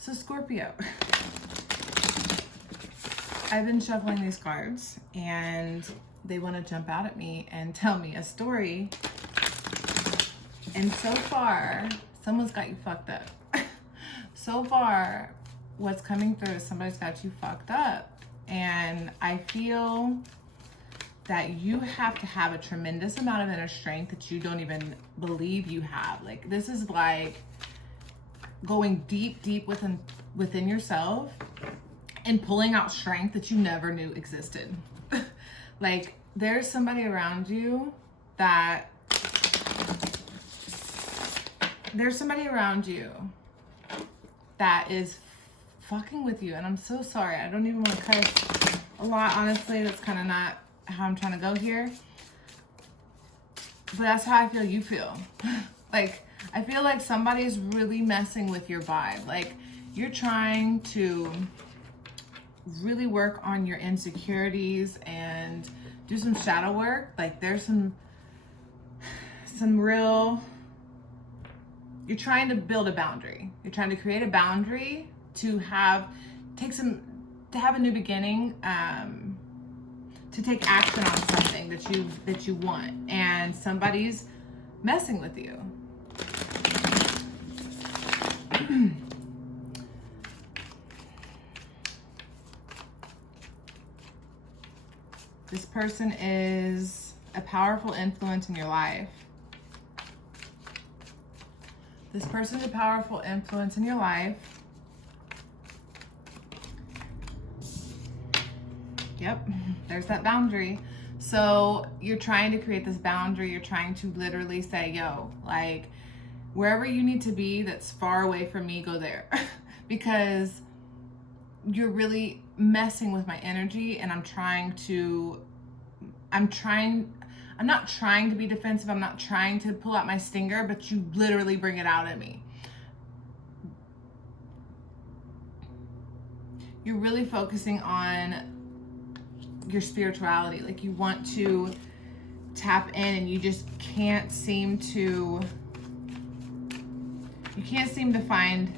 So Scorpio, I've been shuffling these cards and they want to jump out at me and tell me a story. And so far, someone's got you fucked up. So far, what's coming through is somebody's got you fucked up. And I feel that you have to have a tremendous amount of inner strength that you don't even believe you have. Like, this is like going deep within yourself and pulling out strength that you never knew existed. Like, there's somebody around you that is fucking with you. And I'm so sorry. I don't even want to cuss a lot, honestly. That's kind of not how I'm trying to go here. But that's how I feel you feel. Like, I feel like somebody's really messing with your vibe. Like, you're trying to really work on your insecurities and do some shadow work. Like, there's some real, you're trying to build a boundary. You're trying to create a boundary to have a new beginning, to take action on something that you want, and somebody's messing with you. This person is a powerful influence in your life. This person's a powerful influence in your life. Yep, there's that boundary. So you're trying to create this boundary. You're trying to literally say, yo, like, wherever you need to be that's far away from me, go there. Because you're really messing with my energy, and I'm not trying to be defensive. I'm not trying to pull out my stinger, but you literally bring it out at me. You're really focusing on your spirituality. Like, you want to tap in and you just can't seem to find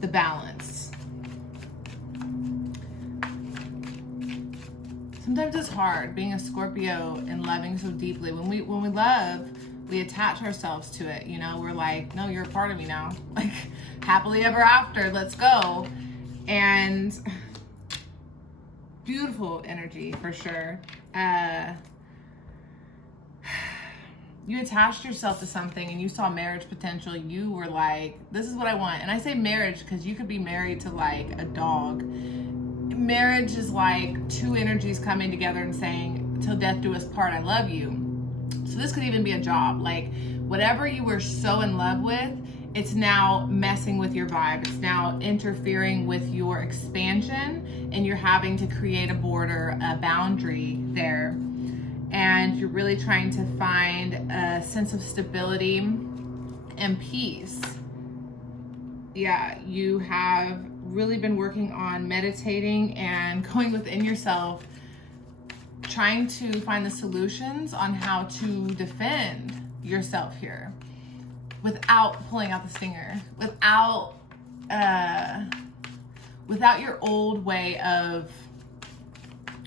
the balance. Sometimes it's hard being a Scorpio and loving so deeply. When we love, we attach ourselves to it. You know, we're like, no, you're a part of me now. Like, happily ever after, let's go. And beautiful energy for sure. You attached yourself to something and you saw marriage potential. You were like, this is what I want. And I say marriage because you could be married to like a dog. Marriage is like two energies coming together and saying, till death do us part, I love you. So this could even be a job. Like, whatever you were so in love with, it's now messing with your vibe. It's now interfering with your expansion, and you're having to create a border, a boundary there. And you're really trying to find a sense of stability and peace. Yeah, you have really been working on meditating and going within yourself, trying to find the solutions on how to defend yourself here without pulling out the stinger, without your old way of,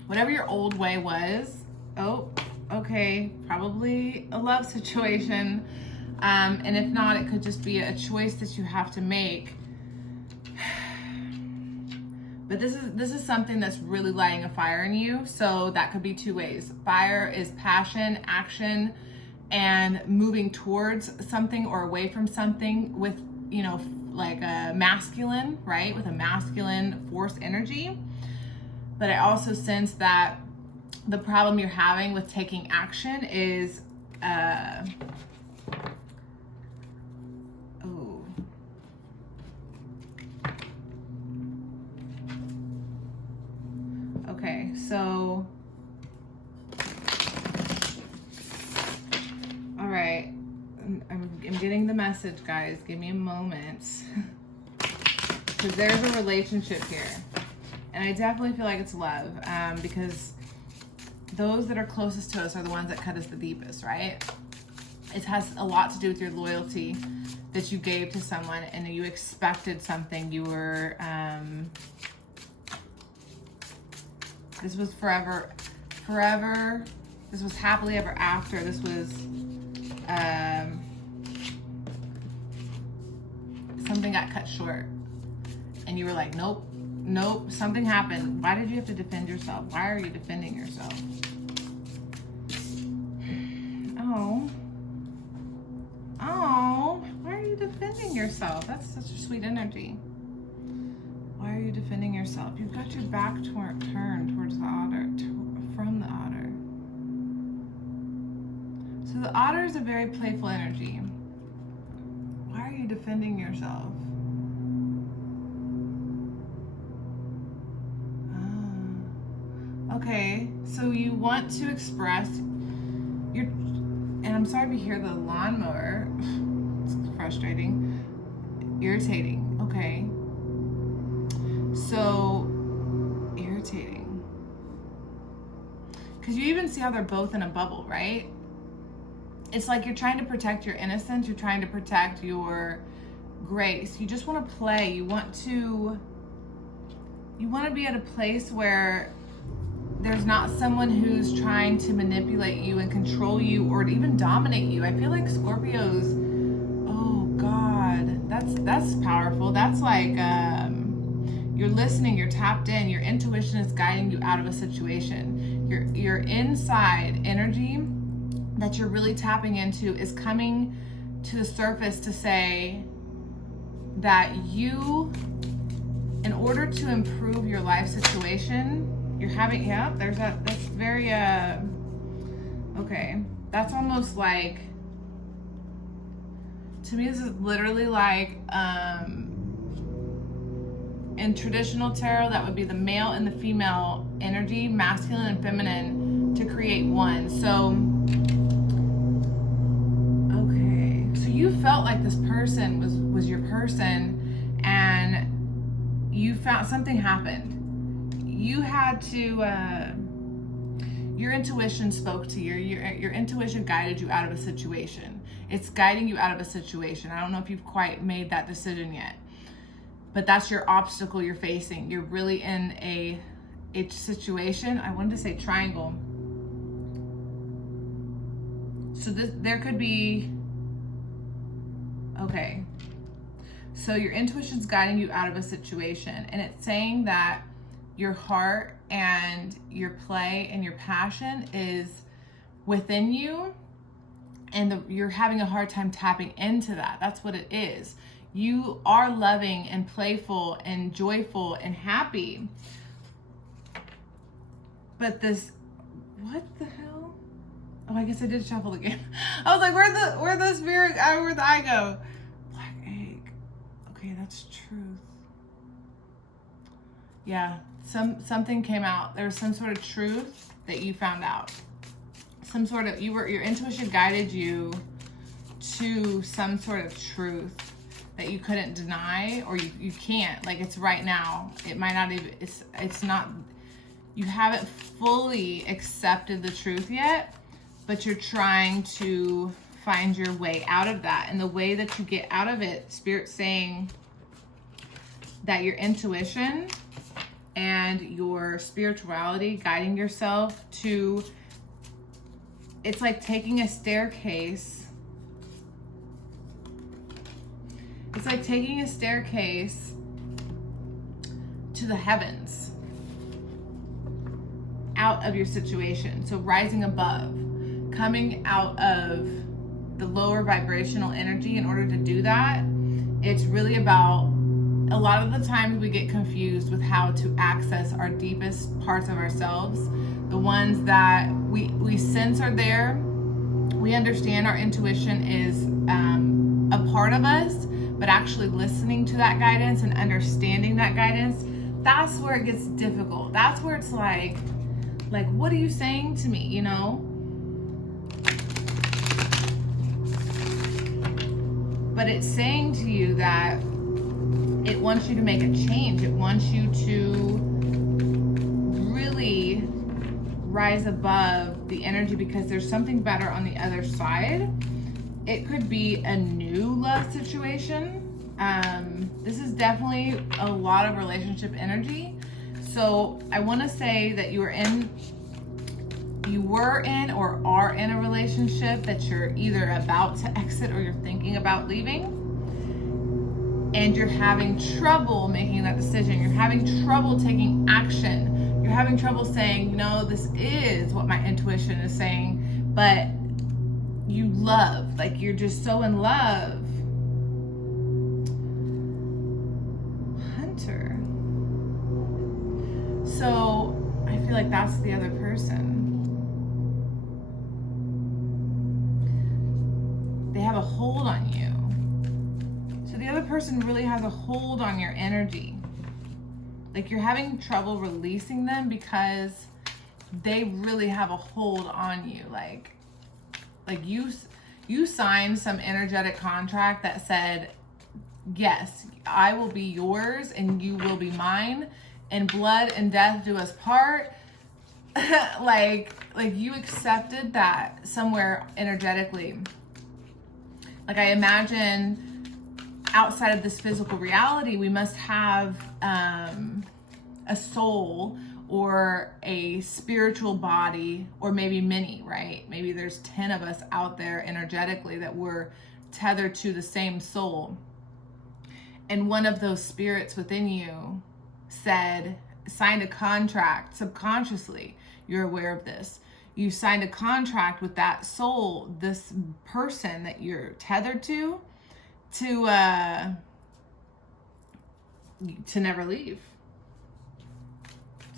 whatever your old way was. Oh, okay, probably a love situation. And if not, it could just be a choice that you have to make. But this is something that's really lighting a fire in you. So that could be two ways. Fire is passion, action, and moving towards something or away from something with, you know, like a masculine, right? With a masculine force energy. But I also sense that the problem you're having with taking action is, okay, so, all right, I'm getting the message, guys. Give me a moment. Because there's a relationship here. And I definitely feel like it's love, because those that are closest to us are the ones that cut us the deepest, right? It has a lot to do with your loyalty. that you gave to someone and you expected something. You were, this was forever. This was happily ever after. This was, something got cut short. And you were like, nope, something happened. Why did you have to defend yourself? Why are you defending yourself? Oh, why are you defending yourself? That's such a sweet energy. Why are you defending yourself? You've got your back turned towards the otter, from the otter. So the otter is a very playful energy. Why are you defending yourself? Okay, so you want to express your, and I'm sorry to hear the lawnmower. It's frustrating, irritating. Okay, so irritating, because you even see how they're both in a bubble, right? It's like you're trying to protect your innocence. You're trying to protect your grace. You just want to play. You want to be at a place where there's not someone who's trying to manipulate you and control you or even dominate you. I feel like Scorpios, oh God, that's powerful. That's like, you're listening, you're tapped in, your intuition is guiding you out of a situation. Your inside energy that you're really tapping into is coming to the surface to say that you, in order to improve your life situation, you're having, yeah, there's that, that's very, okay. That's almost like, to me, this is literally like, in traditional tarot, that would be the male and the female energy, masculine and feminine, to create one. So, okay. So you felt like this person was your person, and you found something happened. You had to, your intuition spoke to you. Your intuition guided you out of a situation. It's guiding you out of a situation. I don't know if you've quite made that decision yet, but that's your obstacle you're facing. You're really in a situation. I wanted to say triangle. So there could be, okay. So your intuition's guiding you out of a situation, and it's saying that your heart and your play and your passion is within you, and you're having a hard time tapping into that. That's what it is. You are loving and playful and joyful and happy. But this, what the hell? Oh, I guess I did shuffle again. I was like, where'd the spirit, where'd the eye go? Black egg. Okay, that's truth. Yeah, something came out. There was some sort of truth that you found out. Some sort of, your intuition guided you to some sort of truth that you couldn't deny, or you can't. Like, it's right now. It might not even, it's not, you haven't fully accepted the truth yet, but you're trying to find your way out of that. And the way that you get out of it, Spirit's saying that your intuition and your spirituality guiding yourself to, it's like taking a staircase. It's like taking a staircase to the heavens, out of your situation. So rising above, coming out of the lower vibrational energy. In order to do that, it's really about, a lot of the times we get confused with how to access our deepest parts of ourselves, the ones that we sense are there. We understand our intuition is a part of us, but actually listening to that guidance and understanding that guidance, that's where it gets difficult. That's where it's like, what are you saying to me, you know? But it's saying to you that it wants you to make a change. It wants you to really rise above the energy, because there's something better on the other side. it could be a new love situation. This is definitely a lot of relationship energy. So I want to say that you were in or are in a relationship that you're either about to exit or you're thinking about leaving. And you're having trouble making that decision. You're having trouble taking action. You're having trouble saying, no, this is what my intuition is saying, but you love, like you're just so in love. Hunter. So I feel like that's the other person. They have a hold on you. So the other person really has a hold on your energy. Like you're having trouble releasing them because they really have a hold on you. Like you signed some energetic contract that said, yes, I will be yours and you will be mine, and blood and death do us part. like you accepted that somewhere energetically. Like I imagine outside of this physical reality, we must have a soul or a spiritual body, or maybe many, right? Maybe there's 10 of us out there energetically that we're tethered to the same soul. And one of those spirits within you signed a contract subconsciously. You're aware of this. You signed a contract with that soul, this person that you're tethered to never leave.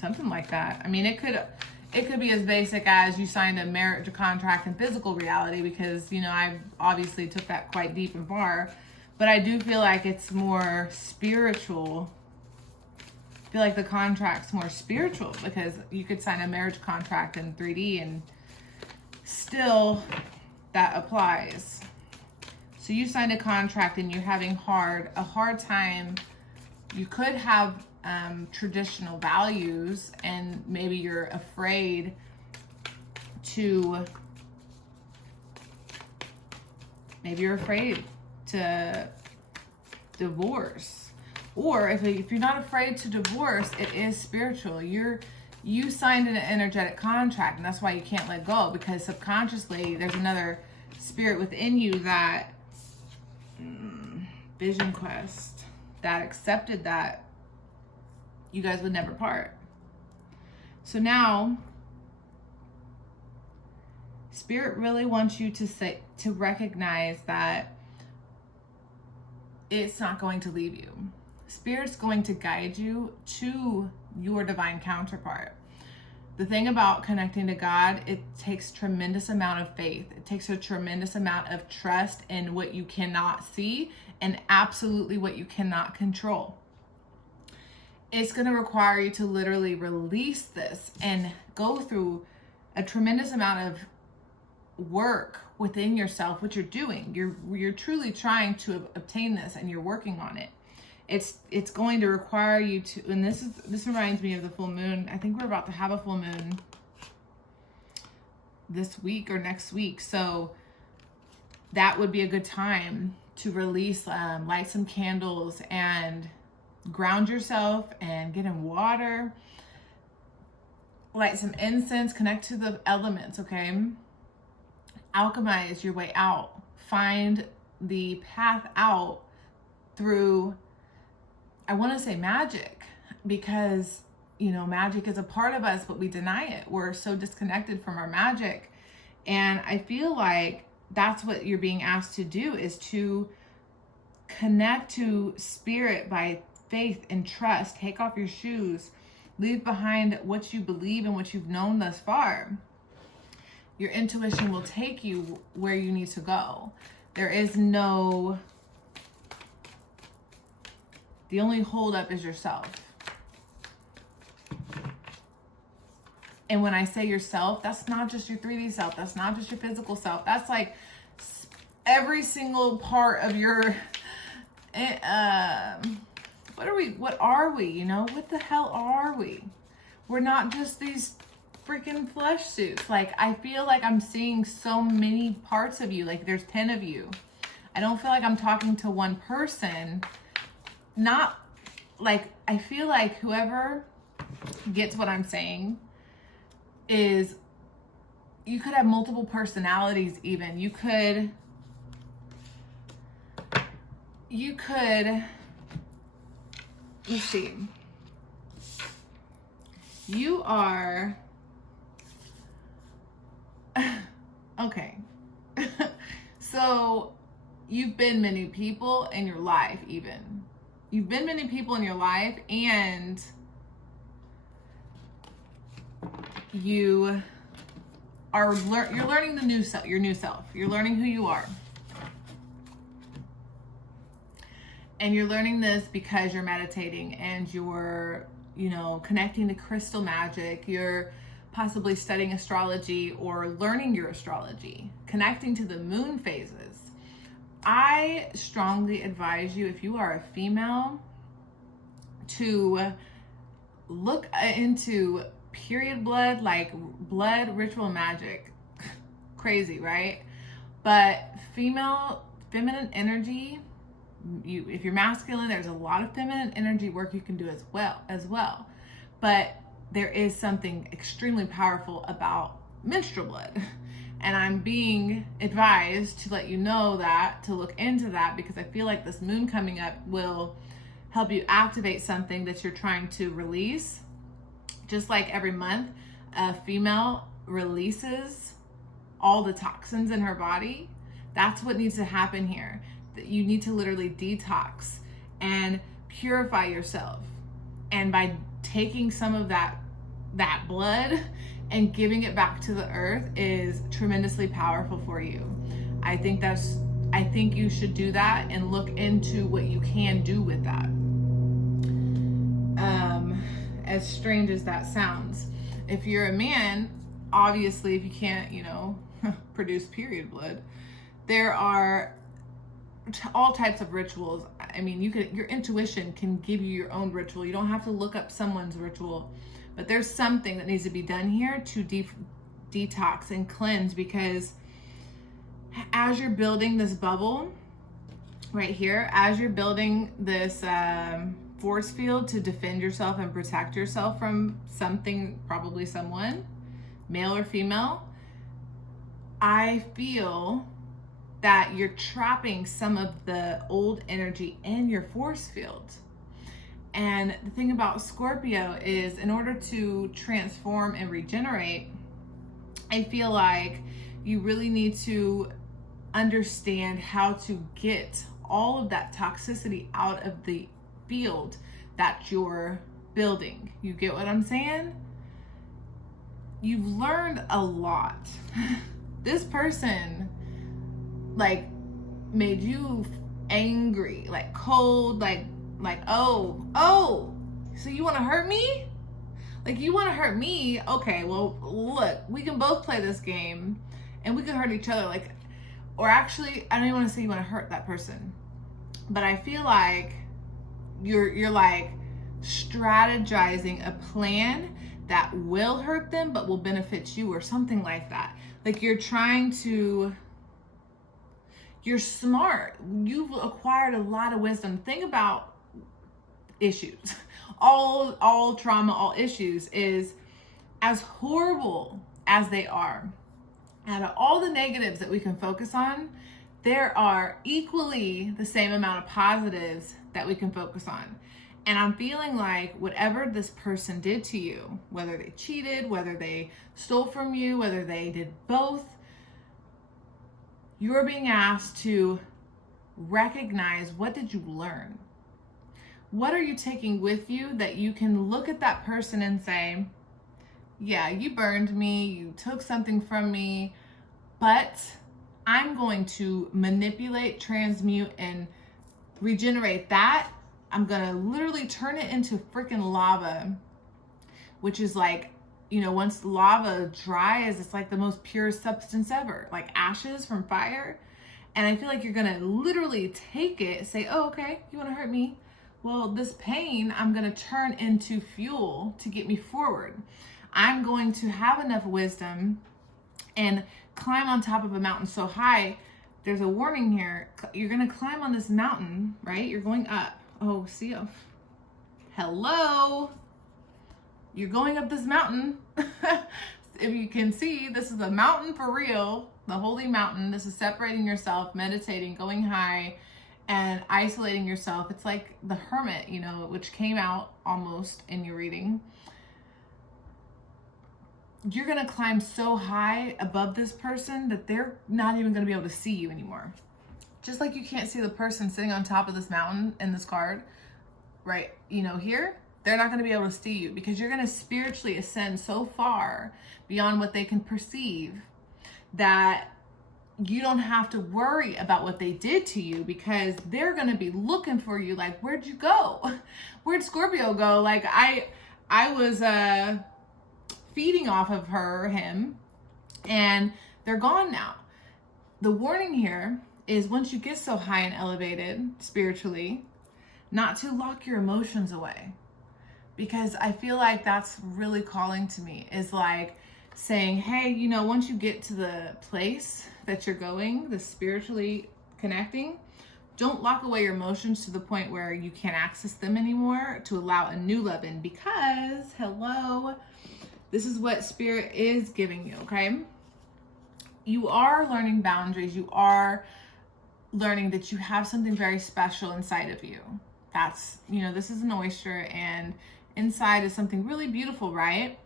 Something like that. I mean, it could be as basic as you signed a marriage contract in physical reality, because, you know, I obviously took that quite deep and far, but I do feel like it's more spiritual. I feel like the contract's more spiritual, because you could sign a marriage contract in 3D and still that applies. So you signed a contract and you're having a hard time. You could have traditional values, and maybe you're afraid to divorce. Or if you're not afraid to divorce, it is spiritual. You signed an energetic contract, and that's why you can't let go, because subconsciously there's another spirit within you that vision quest that accepted that you guys would never part. So now Spirit really wants you to recognize that it's not going to leave you. Spirit's going to guide you to your divine counterpart. The thing about connecting to God, it takes tremendous amount of faith. It takes a tremendous amount of trust in what you cannot see and absolutely what you cannot control. It's going to require you to literally release this and go through a tremendous amount of work within yourself, which you're doing. You're truly trying to obtain this, and you're working on it. It's going to require you to, and this reminds me of the full moon. I think we're about to have a full moon this week or next week. So that would be a good time to release, light some candles and ground yourself and get in water, light some incense, connect to the elements, okay? Alchemize your way out. Find the path out through, I want to say magic, because, you know, magic is a part of us, but we deny it. We're so disconnected from our magic. And I feel like that's what you're being asked to do, is to connect to spirit by faith and trust. Take off your shoes. Leave behind what you believe and what you've known thus far. Your intuition will take you where you need to go. There is no... The only holdup is yourself. And when I say yourself, that's not just your 3D self. That's not just your physical self. That's like every single part of your... What are we? You know, what the hell are we? We're not just these freaking flesh suits. Like, I feel like I'm seeing so many parts of you. Like, there's 10 of you. I don't feel like I'm talking to one person. Not like, I feel like whoever gets what I'm saying is, you could have multiple personalities even. You could, let's see. You are, okay. So you've been many people in your life even. You've been many people in your life, and you are you're learning the new self, your new self. You're learning who you are. And you're learning this because you're meditating and you're, you know, connecting to crystal magic. You're possibly studying astrology or learning your astrology, connecting to the moon phases. I strongly advise you, if you are a female, to look into period blood, like blood ritual magic. Crazy, right? But feminine energy, if you're masculine, there's a lot of feminine energy work you can do as well. But there is something extremely powerful about menstrual blood. And I'm being advised to let you know that, to look into that, because I feel like this moon coming up will help you activate something that you're trying to release. Just like every month, a female releases all the toxins in her body. That's what needs to happen here. That you need to literally detox and purify yourself. And by taking some of that blood and giving it back to the earth is tremendously powerful for you. I think you should do that and look into what you can do with that. As strange as that sounds. If you're a man, obviously, if you can't, you know, produce period blood, there are all types of rituals. I mean, your intuition can give you your own ritual. You don't have to look up someone's ritual, but there's something that needs to be done here to detox and cleanse, because as you're building this bubble right here, as you're building this force field to defend yourself and protect yourself from something, probably someone, male or female, I feel that you're trapping some of the old energy in your force field. And the thing about Scorpio is, in order to transform and regenerate, I feel like you really need to understand how to get all of that toxicity out of the field that you're building. You get what I'm saying? You've learned a lot. This person, like, made you angry, like cold, like, oh, so you want to hurt me? Like, you want to hurt me? Okay, well, look, we can both play this game and we can hurt each other. Like, or actually, I don't even want to say you want to hurt that person, but I feel like you're like strategizing a plan that will hurt them but will benefit you, or something like that. Like, you're smart. You've acquired a lot of wisdom. Think about issues. All trauma, all issues is, as horrible as they are, out of all the negatives that we can focus on, there are equally the same amount of positives that we can focus on. And I'm feeling like whatever this person did to you, whether they cheated, whether they stole from you, whether they did both, you're being asked to recognize, what did you learn? What are you taking with you that you can look at that person and say, yeah, you burned me, you took something from me, but I'm going to manipulate, transmute, and regenerate that. I'm gonna literally turn it into freaking lava, which is like, you know, once lava dries, it's like the most pure substance ever, like ashes from fire. And I feel like you're gonna literally take it, say, oh, okay, you wanna hurt me? Well, this pain, I'm gonna turn into fuel to get me forward. I'm going to have enough wisdom and climb on top of a mountain so high. There's a warning here. You're going to climb on this mountain, right? You're going up. Oh, see you. Hello. You're going up this mountain. If you can see, this is a mountain for real, the holy mountain. This is separating yourself, meditating, going high, and isolating yourself. It's like the hermit, you know, which came out almost in your reading. You're going to climb so high above this person that they're not even going to be able to see you anymore. Just like you can't see the person sitting on top of this mountain in this card, right? You know, here, they're not going to be able to see you because you're going to spiritually ascend so far beyond what they can perceive that you don't have to worry about what they did to you, because they're going to be looking for you. Like, where'd you go? Where'd Scorpio go? Like, I was feeding off of him, and they're gone now. The warning here is, once you get so high and elevated spiritually, not to lock your emotions away. Because I feel like that's really calling to me, is like saying, hey, you know, once you get to the place that you're going, the spiritually connecting, don't lock away your emotions to the point where you can't access them anymore, to allow a new love in. Because, hello, this is what Spirit is giving you, okay? You are learning boundaries. You are learning that you have something very special inside of you. That's, you know, this is an oyster, and inside is something really beautiful, right?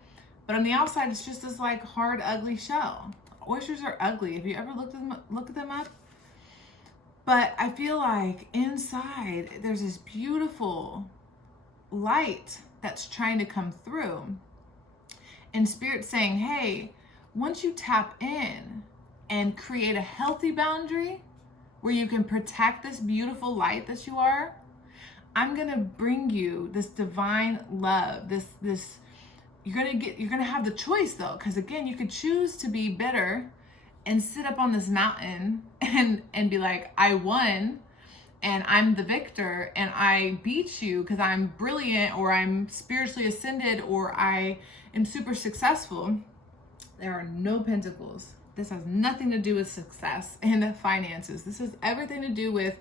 But on the outside, it's just this like hard, ugly shell. Oysters are ugly. Have you ever looked at them up? But I feel like inside there's this beautiful light that's trying to come through. And Spirit's saying, hey, once you tap in and create a healthy boundary where you can protect this beautiful light that you are, I'm going to bring you this divine love, this, you're going to have the choice though. Cause again, you could choose to be bitter and sit up on this mountain and be like, I won and I'm the victor and I beat you cause I'm brilliant, or I'm spiritually ascended, or I am super successful. There are no pentacles. This has nothing to do with success and finances. This has everything to do with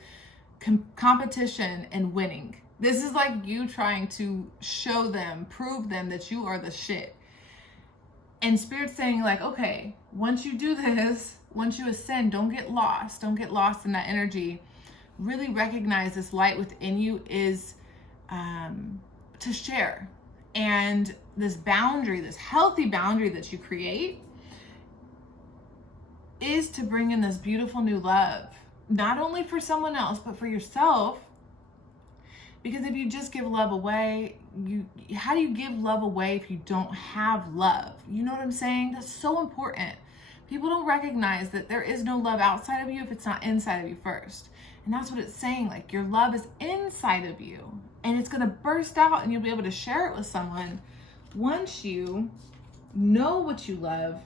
competition and winning. This is like you trying to show them, prove them that you are the shit. And Spirit's saying like, okay, once you do this, once you ascend, don't get lost. Don't get lost in that energy. Really recognize this light within you is to share. And this boundary, this healthy boundary that you create, is to bring in this beautiful new love. Not only for someone else, but for yourself. Because if you just give love away, how do you give love away if you don't have love? You know what I'm saying? That's so important. People don't recognize that there is no love outside of you if it's not inside of you first. And that's what it's saying. Like, your love is inside of you, and it's going to burst out, and you'll be able to share it with someone once you know what you love.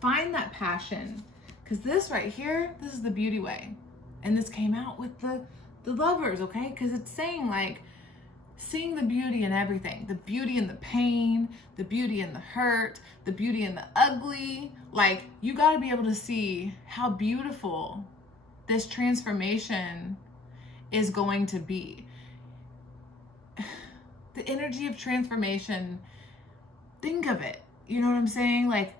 Find that passion. Because this right here, this is the beauty way. And this came out with the lovers, okay? Because it's saying like, seeing the beauty in everything. The beauty in the pain, the beauty in the hurt, the beauty in the ugly. Like, you got to be able to see how beautiful this transformation is going to be. The energy of transformation, think of it. You know what I'm saying? Like,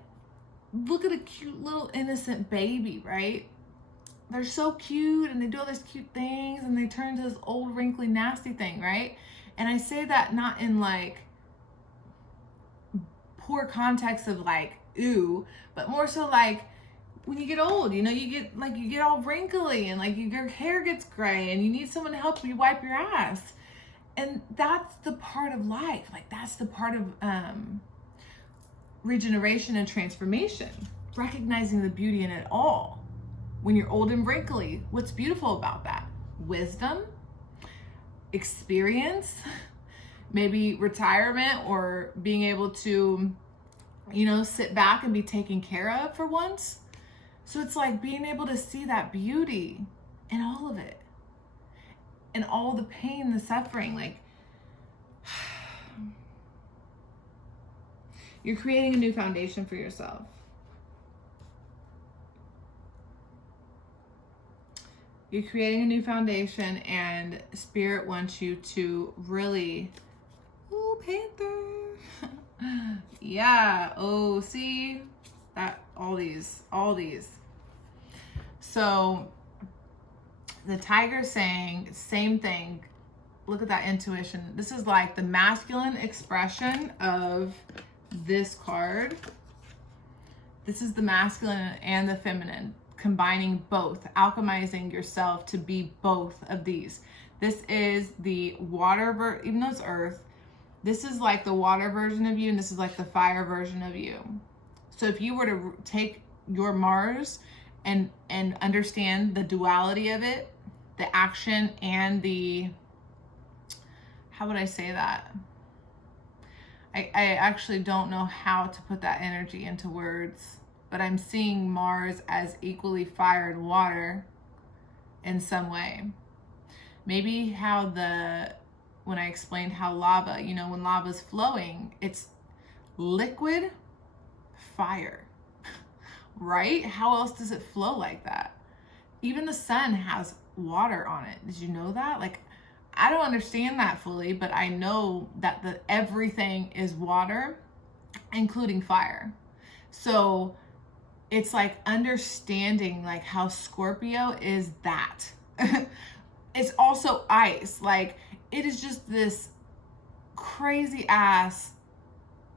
look at a cute little innocent baby, right? They're so cute and they do all these cute things and they turn to this old wrinkly nasty thing, right? And I say that not in like poor context of like, ooh, but more so like when you get old, you know, you get all wrinkly and like your hair gets gray and you need someone to help you wipe your ass. And that's the part of life. Like, that's the part of regeneration and transformation, recognizing the beauty in it all. When you're old and wrinkly, what's beautiful about that? Wisdom, experience, maybe retirement, or being able to, you know, sit back and be taken care of for once. So it's like being able to see that beauty in all of it, and all the pain, the suffering. Like, You're creating a new foundation for yourself. You're creating a new foundation, and Spirit wants you to really, ooh, Panther. Yeah, oh, see that, all these. So the tiger's saying same thing. Look at that intuition. This is like the masculine expression of this card. This is the masculine and the feminine, combining both, alchemizing yourself to be both of these. This is the water, even though it's earth, this is like the water version of you, and this is like the fire version of you. So if you were to take your Mars and understand the duality of it, the action and the, how would I say that? I actually don't know how to put that energy into words, but I'm seeing Mars as equally fire and water in some way. Maybe how when I explained how lava, you know, when lava's flowing, it's liquid fire, right? How else does it flow like that? Even the sun has water on it. Did you know that? Like, I don't understand that fully, but I know that everything is water, including fire. So it's like understanding like how Scorpio is that. It's also ice. Like, it is just this crazy ass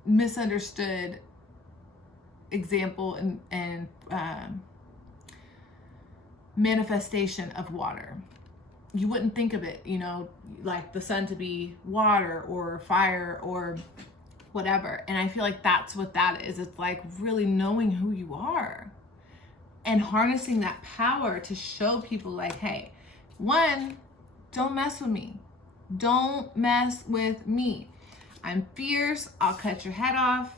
misunderstood example and manifestation of water. You wouldn't think of it, you know, like the sun to be water or fire or whatever. And I feel like that's what that is. It's like really knowing who you are and harnessing that power to show people like, hey, one, don't mess with me. Don't mess with me. I'm fierce. I'll cut your head off.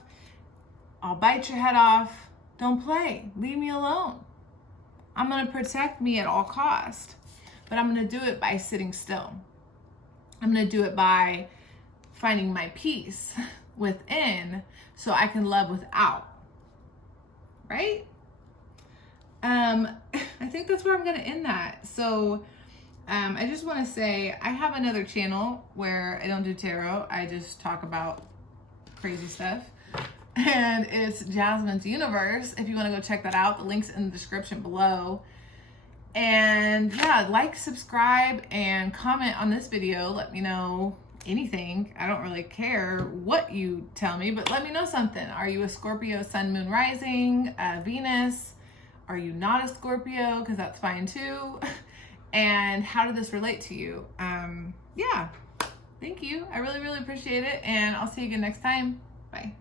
I'll bite your head off. Don't play. Leave me alone. I'm going to protect me at all cost. But I'm going to do it by sitting still. I'm going to do it by finding my peace within so I can love without. Right? I think that's where I'm going to end that. So I just want to say I have another channel where I don't do tarot. I just talk about crazy stuff. And it's Jasmine's Universe. If you want to go check that out, the link's in the description below. And yeah, like, subscribe, and comment on this video. Let me know anything. I don't really care what you tell me, but let me know something. Are you a Scorpio sun, moon, rising, Venus? Are you not a Scorpio? Because that's fine too. And how did this relate to you? Yeah, thank you. I really, really appreciate it. And I'll see you again next time. Bye.